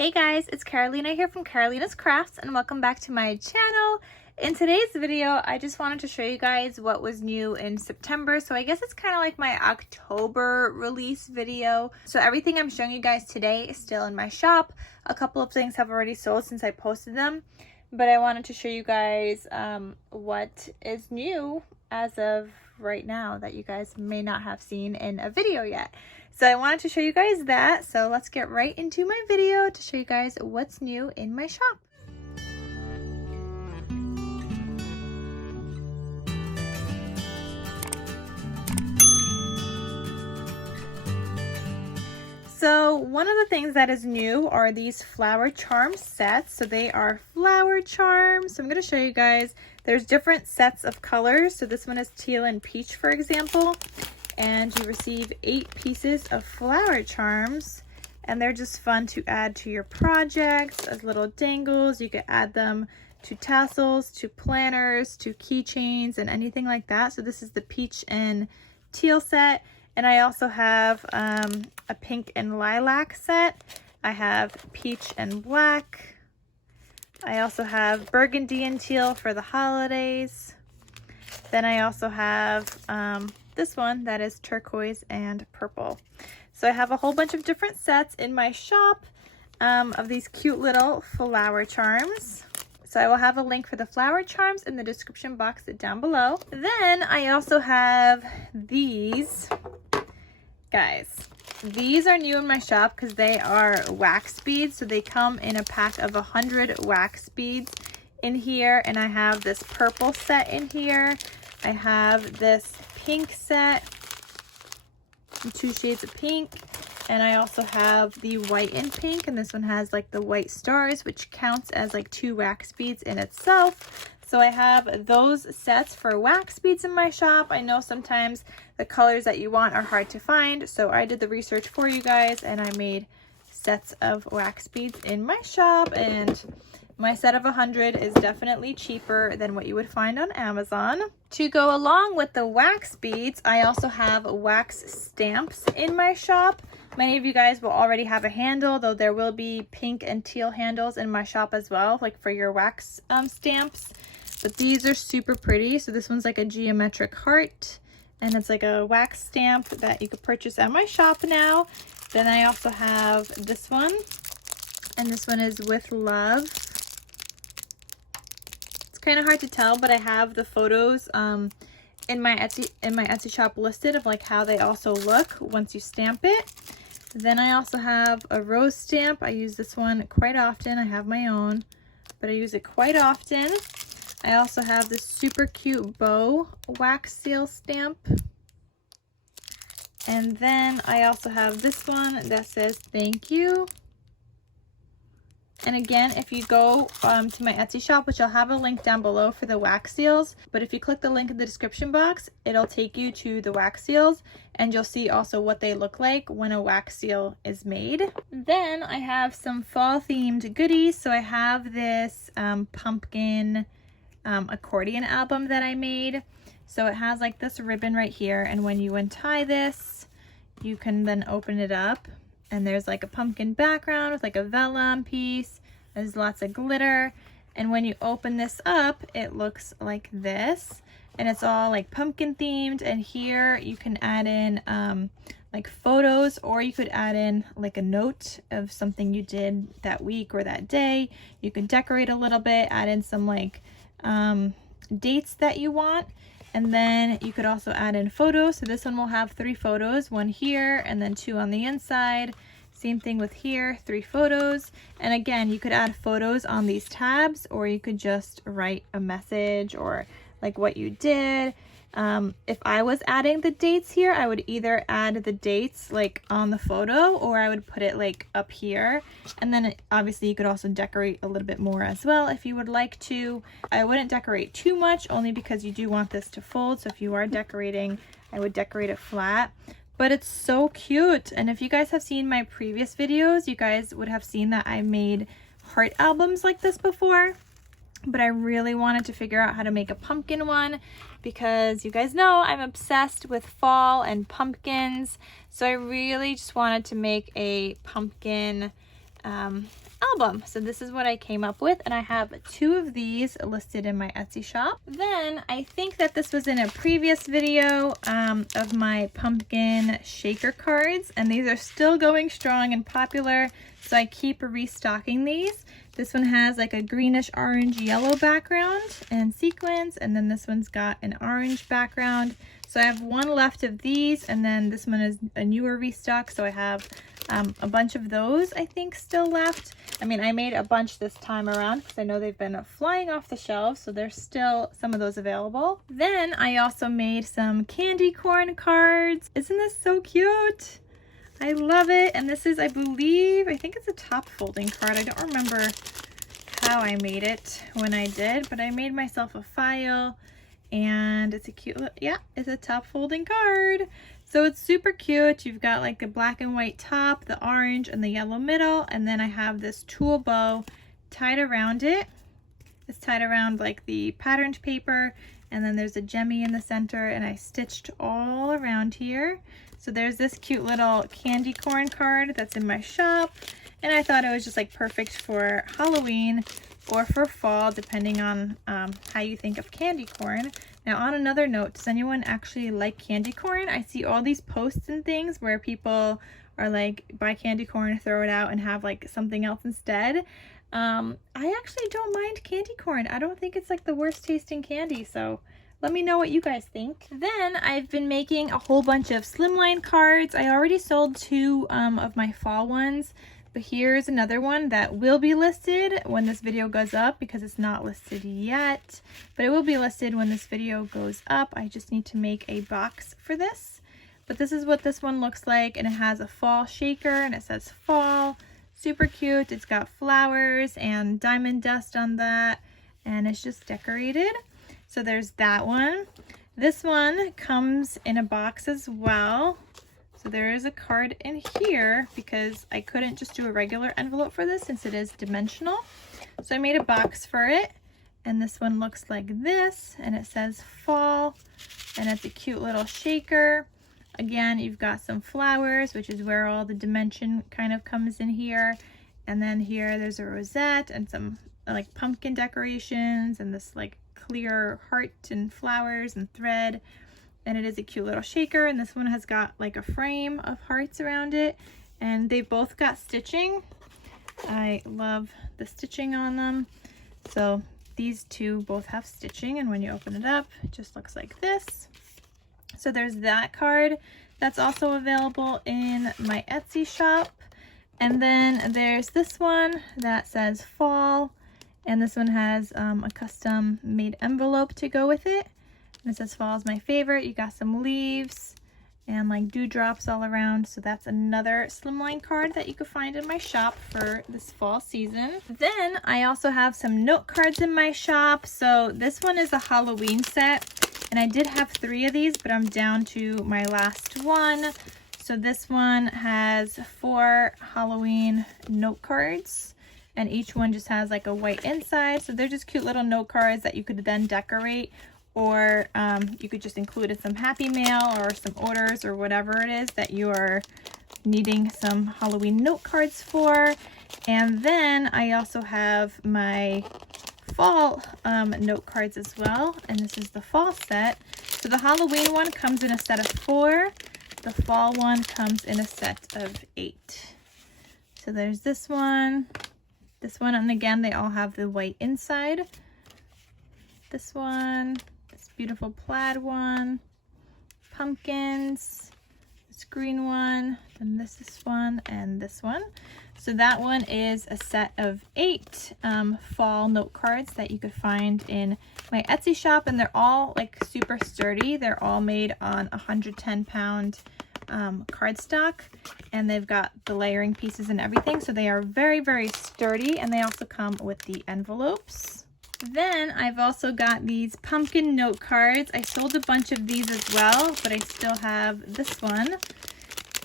Hey guys, it's Carolina here from KarolinasKrafts and welcome back to my channel. In today's video, I just wanted to show you guys what was new in September. So I guess it's kind of like my October release video. So everything I'm showing you guys today is still in my shop. A couple of things have already sold since I posted them, but I wanted to show you guys what is new as of right now that you guys may not have seen in a video yet. So I wanted to show you guys that. So let's get right into my video to show you guys what's new in my shop. So one of the things that is new are these flower charm sets. So they are flower charms. So I'm going to show you guys, there's different sets of colors. So this one is teal and peach, for example. And you receive 8 pieces of flower charms. And they're just fun to add to your projects as little dangles. You could add them to tassels, to planners, to keychains, and anything like that. So this is the peach and teal set. And I also have a pink and lilac set. I have peach and black. I also have burgundy and teal for the holidays. Then I also have this one that is turquoise and purple. So I have a whole bunch of different sets in my shop of these cute little flower charms. So I will have a link for the flower charms in the description box down below. Then I also have these. Guys, these are new in my shop because they are wax beads. So they come in a pack of 100 wax beads in here. And I have this purple set in here. I have this pink set, 2 shades of pink. And I also have the white and pink. And this one has like the white stars, which counts as like 2 wax beads in itself. So I have those sets for wax beads in my shop. I know sometimes the colors that you want are hard to find, so I did the research for you guys and I made sets of wax beads in my shop, and my set of 100 is definitely cheaper than what you would find on Amazon. To go along with the wax beads, I also have wax stamps in my shop. Many of you guys will already have a handle, though there will be pink and teal handles in my shop as well, like for your wax stamps. But these are super pretty. So this one's like a geometric heart, and it's like a wax stamp that you could purchase at my shop now. Then I also have this one, and this one is with love. It's kind of hard to tell, but I have the photos in my Etsy shop listed of like how they also look once you stamp it. Then I also have a rose stamp. I use this one quite often. I have my own, but I use it quite often. I also have this super cute bow wax seal stamp. And then I also have this one that says thank you. And again, if you go to my Etsy shop, which I'll have a link down below for the wax seals, but if you click the link in the description box, it'll take you to the wax seals, and you'll see also what they look like when a wax seal is made. Then I have some fall themed goodies. So I have this pumpkin accordion album that I made. So it has like this ribbon right here, and when you untie this, you can then open it up, and there's like a pumpkin background with like a vellum piece. There's lots of glitter, and when you open this up, it looks like this, and it's all like pumpkin themed. And here you can add in like photos, or you could add in like a note of something you did that week or that day. You can decorate a little bit, add in some like dates that you want, and then you could also add in photos. So this one will have 3 photos, 1 here and then 2 on the inside. Same thing with here, 3 photos. And again, you could add photos on these tabs, or you could just write a message or like what you did. If I was adding the dates here, I would either add the dates like on the photo, or I would put it like up here. And then obviously you could also decorate a little bit more as well if you would like to. I wouldn't decorate too much, only because you do want this to fold. So if you are decorating, I would decorate it flat. But it's so cute. And if you guys have seen my previous videos, you guys would have seen that I made heart albums like this before. But I really wanted to figure out how to make a pumpkin one, because you guys know I'm obsessed with fall and pumpkins. So I really just wanted to make a pumpkin album. So this is what I came up with, and I have 2 of these listed in my Etsy shop. Then I think that this was in a previous video of my pumpkin shaker cards, and these are still going strong and popular, so I keep restocking these. This one has like a greenish orange yellow background and sequins, and then this one's got an orange background. So I have 1 left of these, and then this one is a newer restock, so I have a bunch of those I think still left. I mean, I made a bunch this time around because I know they've been flying off the shelves, so there's still some of those available. Then I also made some candy corn cards. Isn't this so cute? I love it. And this is, I think it's a top folding card. I don't remember how I made it when I did, but I made myself a file, and it's a cute, yeah, it's a top folding card. So it's super cute. You've got like the black and white top, the orange, and the yellow middle, and then I have this tulle bow tied around it. It's tied around like the patterned paper, and then there's a gemmy in the center, and I stitched all around here. So there's this cute little candy corn card that's in my shop, and I thought it was just like perfect for Halloween or for fall, depending on how you think of candy corn. Now, on another note, does anyone actually like candy corn? I see all these posts and things where people are like, buy candy corn, throw it out, and have like something else instead. I actually don't mind candy corn. I don't think it's like the worst tasting candy, so let me know what you guys think. Then I've been making a whole bunch of slimline cards. I already sold 2 of my fall ones, but here's another one that will be listed when this video goes up because it's not listed yet, but it will be listed when this video goes up. I just need to make a box for this. But this is what this one looks like, and it has a fall shaker, and it says fall. Super cute. It's got flowers and diamond dust on that, and it's just decorated. So there's that one. This one comes in a box as well. So there is a card in here because I couldn't just do a regular envelope for this since it is dimensional. So I made a box for it, and this one looks like this, and it says fall, and it's a cute little shaker. Again, you've got some flowers, which is where all the dimension kind of comes in here. And then here there's a rosette and some like pumpkin decorations and this like clear heart and flowers and thread. And it is a cute little shaker, and this one has got like a frame of hearts around it, and they both got stitching. I love the stitching on them. So these 2 both have stitching, and when you open it up, it just looks like this. So there's that card that's also available in my Etsy shop. And then there's this one that says fall, and this one has a custom made envelope to go with it. And it says fall is my favorite. You got some leaves and like dewdrops all around. So that's another slimline card that you could find in my shop for this fall season. Then I also have some note cards in my shop. So this one is a Halloween set, and I did have 3 of these, but I'm down to my last one. So this one has 4 Halloween note cards, and each one just has like a white inside. So they're just cute little note cards that you could then decorate, or you could just include in some happy mail or some orders or whatever it is that you are needing some Halloween note cards for. And then I also have my fall note cards as well, and this is the fall set. So the Halloween one comes in a set of 4. The fall one comes in a set of 8. So there's this one, and again they all have the white inside. This one, this beautiful plaid one, pumpkins, this green one, then this one, and this one. So that one is a set of 8 fall note cards that you could find in my Etsy shop, and they're all like super sturdy. They're all made on 110-pound cardstock, and they've got the layering pieces and everything, so they are very, very sturdy, and they also come with the envelopes. Then I've also got these pumpkin note cards. I sold a bunch of these as well, but I still have this one.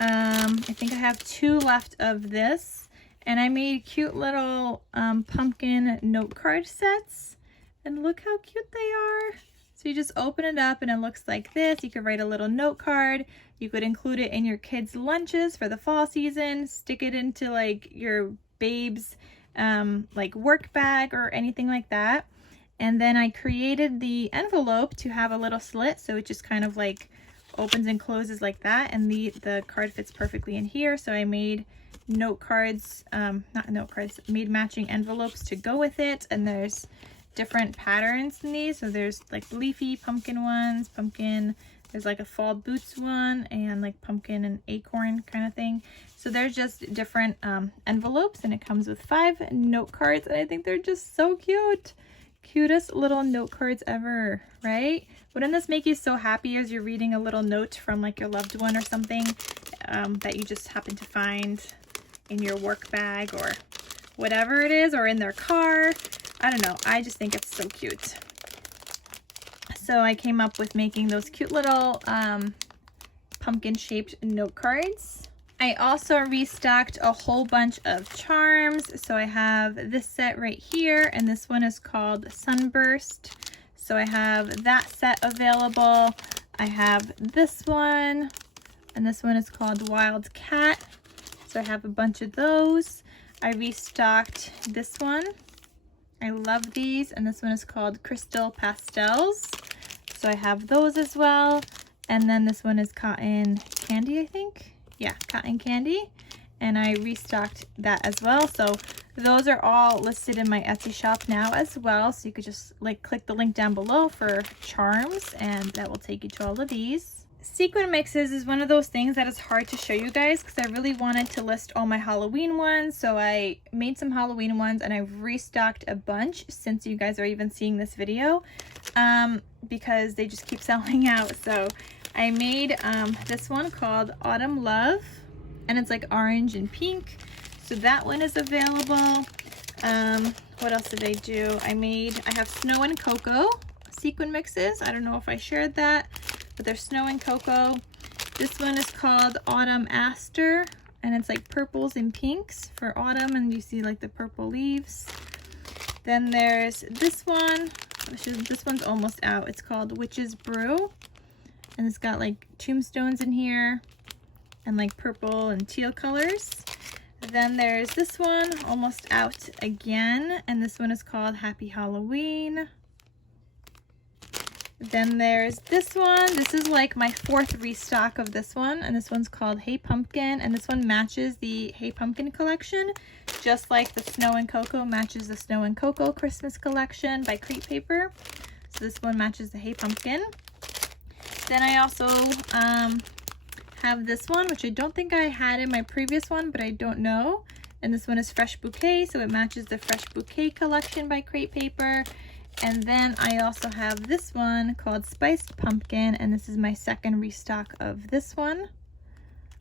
I think I have 2 left of this, and I made cute little pumpkin note card sets, and look how cute they are. So you just open it up and it looks like this. You could write a little note card. You could include it in your kids' lunches for the fall season, stick it into like your babe's like work bag or anything like that. And then I created the envelope to have a little slit, so it just kind of like opens and closes like that, and the card fits perfectly in here. So I made note cards, not note cards, made matching envelopes to go with it. And there's different patterns in these. So there's like leafy pumpkin ones, pumpkin, there's like a fall boots one, and like pumpkin and acorn kind of thing. So there's just different envelopes, and it comes with 5 note cards, and I think they're just so cute. Cutest little note cards ever, right? Wouldn't this make you so happy as you're reading a little note from like your loved one or something that you just happen to find in your work bag or whatever it is, or in their car? I don't know. I just think it's so cute. So I came up with making those cute little pumpkin shaped note cards. I also restocked a whole bunch of charms. So I have this set right here, and this one is called Sunburst. So I have that set available. I have this one, and this one is called Wild Cat. So I have a bunch of those. I restocked this one. I love these, and this one is called Crystal Pastels. So I have those as well. And then this one is Cotton Candy, I think. Yeah, Cotton Candy, and I restocked that as well. So those are all listed in my Etsy shop now as well, so you could just like click the link down below for charms, and that will take you to all of these. Sequin mixes is one of those things that is hard to show you guys because I really wanted to list all my Halloween ones. So I made some Halloween ones, and I've restocked a bunch since you guys are even seeing this video because they just keep selling out. So I made this one called Autumn Love, and it's like orange and pink. So that one is available. What else did I do? I have Snow and Cocoa sequin mixes. I don't know if I shared that, but they're Snow and Cocoa. This one is called Autumn Aster, and it's like purples and pinks for autumn, and you see like the purple leaves. Then there's this one, this one's almost out. It's called Witch's Brew. And it's got like tombstones in here and like purple and teal colors. Then there's this one, almost out again, and this one is called Happy Halloween. Then there's this one. This is like my 4th restock of this one, and this one's called Hey Pumpkin, and this one matches the Hey Pumpkin collection, just like the Snow and Cocoa matches the Snow and Cocoa Christmas collection by Crate Paper. So this one matches the Hey Pumpkin. Then I also have this one, which I don't think I had in my previous one, but I don't know. And this one is Fresh Bouquet, so it matches the Fresh Bouquet collection by Crate Paper. And then I also have this one called Spiced Pumpkin, and this is my 2nd restock of this one.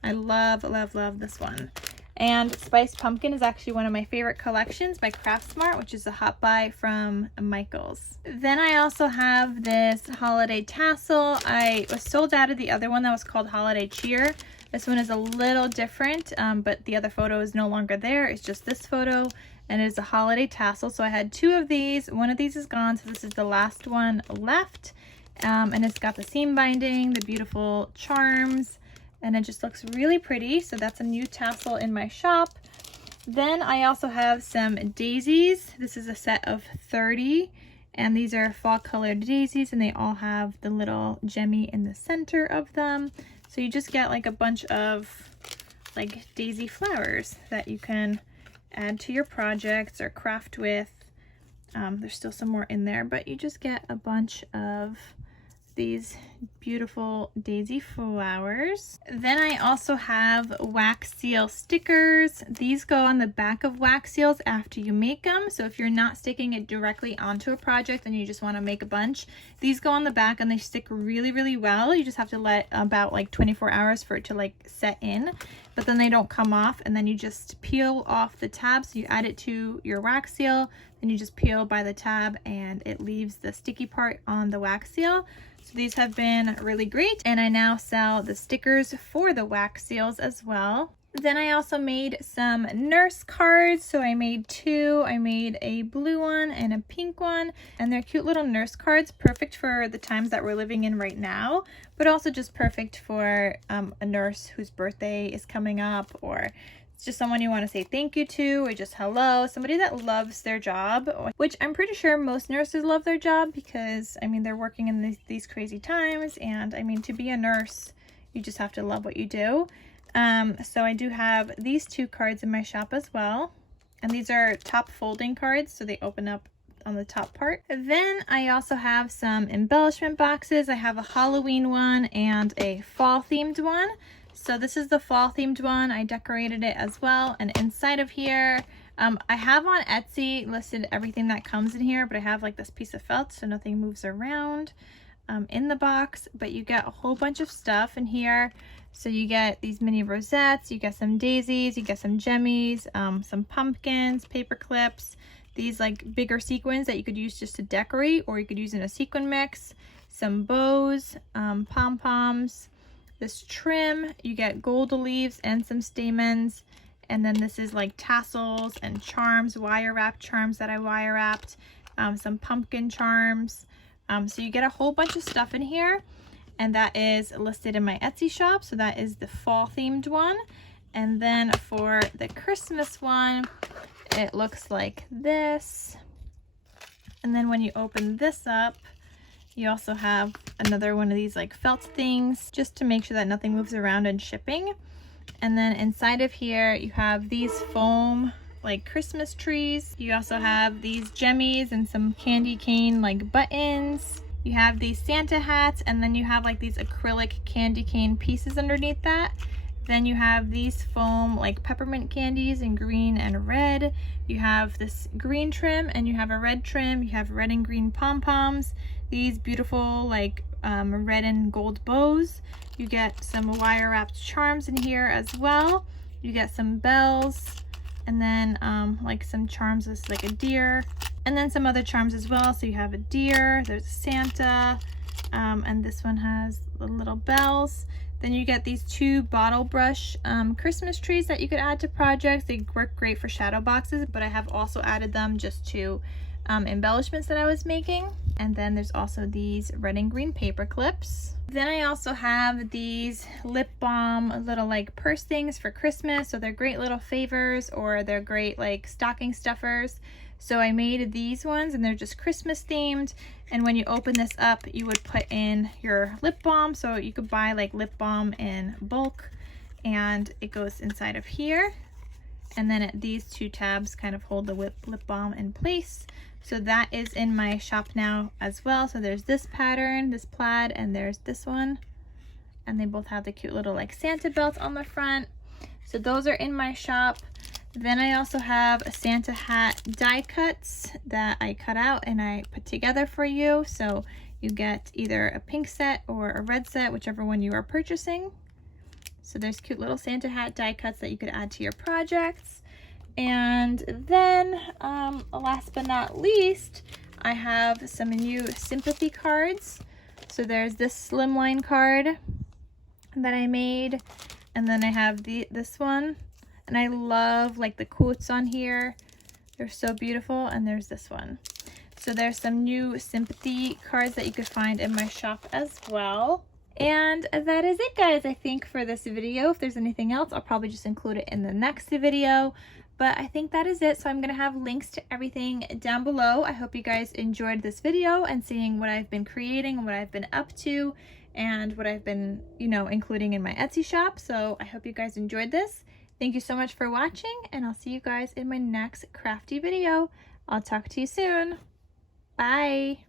I love, love, love this one. And Spiced Pumpkin is actually one of my favorite collections by Craftsmart, which is a hot buy from Michaels. Then I also have this Holiday Tassel. I was sold out of the other one that was called Holiday Cheer. This one is a little different, but the other photo is no longer there. It's just this photo, and it is a Holiday Tassel. So I had 2 of these. One of these is gone, so this is the last one left. And it's got the seam binding, the beautiful charms, and it just looks really pretty. So that's a new tassel in my shop. Then I also have some daisies. This is a set of 30, and these are fall colored daisies, and they all have the little gemmy in the center of them. So you just get like a bunch of like daisy flowers that you can add to your projects or craft with. There's still some more in there, but you just get a bunch of these beautiful daisy flowers. Then I also have wax seal stickers. These go on the back of wax seals after you make them. So if you're not sticking it directly onto a project and you just want to make a bunch, these go on the back and they stick really, really well. You just have to let about like 24 hours for it to like set in, but then they don't come off, and then you just peel off the tab. So you add it to your wax seal, then you just peel by the tab, and it leaves the sticky part on the wax seal. So these have been really great, and I now sell the stickers for the wax seals as well. Then I also made some nurse cards. So I made 2. I made a blue one and a pink one, and they're cute little nurse cards, perfect for the times that we're living in right now, but also just perfect for a nurse whose birthday is coming up, or It's just someone you want to say thank you to, or just hello, somebody that loves their job, which I'm pretty sure most nurses love their job because, I mean, they're working in these crazy times, and I mean, to be a nurse, you just have to love what you do. So I do have these 2 cards in my shop as well, and these are top folding cards, so they open up on the top part. Then I also have some embellishment boxes. I have a Halloween one and a fall themed one. So this is the fall themed one. I decorated it as well, and inside of here, I have on Etsy listed everything that comes in here, but I have like this piece of felt so nothing moves around in the box, but you get a whole bunch of stuff in here. So you get these mini rosettes, you get some daisies, you get some gemmies, some pumpkins, paper clips, these like bigger sequins that you could use just to decorate, or you could use in a sequin mix, some bows, pom-poms, this trim, you get gold leaves and some stamens, and then this is like tassels and charms, wire wrap charms that I wire wrapped, some pumpkin charms. So you get a whole bunch of stuff in here, and that is listed in my Etsy shop. So that is the fall themed one. And then for the Christmas one, it looks like this. And then when you open this up, you also have another one of these like felt things, just to make sure that nothing moves around in shipping. And then inside of here, you have these foam like Christmas trees. You also have these gemmies and some candy cane like buttons. You have these Santa hats, and then you have like these acrylic candy cane pieces underneath that. Then you have these foam like peppermint candies in green and red. You have this green trim, and you have a red trim. You have red and green pom-poms. These beautiful like red and gold bows. You get some wire wrapped charms in here as well. You get some bells, and then like some charms with like a deer, and then some other charms as well. So you have a deer, there's a Santa, and this one has the little bells. Then you get these 2 bottle brush Christmas trees that you could add to projects. They work great for shadow boxes, but I have also added them just to embellishments that I was making. And then there's also these red and green paper clips. Then I also have these lip balm little like purse things for Christmas. So they're great little favors, or they're great like stocking stuffers. So I made these ones, and they're just Christmas themed. And when you open this up, you would put in your lip balm. So you could buy like lip balm in bulk, and it goes inside of here. And then these 2 tabs kind of hold the lip balm in place. So that is in my shop now as well. So there's this pattern, this plaid, and there's this one. And they both have the cute little like Santa belt on the front. So those are in my shop. Then I also have a Santa hat die cuts that I cut out and I put together for you. So you get either a pink set or a red set, whichever one you are purchasing. So there's cute little Santa hat die cuts that you could add to your projects. And then last but not least, I have some new sympathy cards. So there's this Slimline card that I made, and then I have this one, and I love like the quotes on here. They're so beautiful. And there's this one. So there's some new sympathy cards that you could find in my shop as well. And that is it, guys, I think, for this video. If there's anything else, I'll probably just include it in the next video. But I think that is it. So I'm going to have links to everything down below. I hope you guys enjoyed this video and seeing what I've been creating and what I've been up to and what I've been, you know, including in my Etsy shop. So I hope you guys enjoyed this. Thank you so much for watching, and I'll see you guys in my next crafty video. I'll talk to you soon. Bye.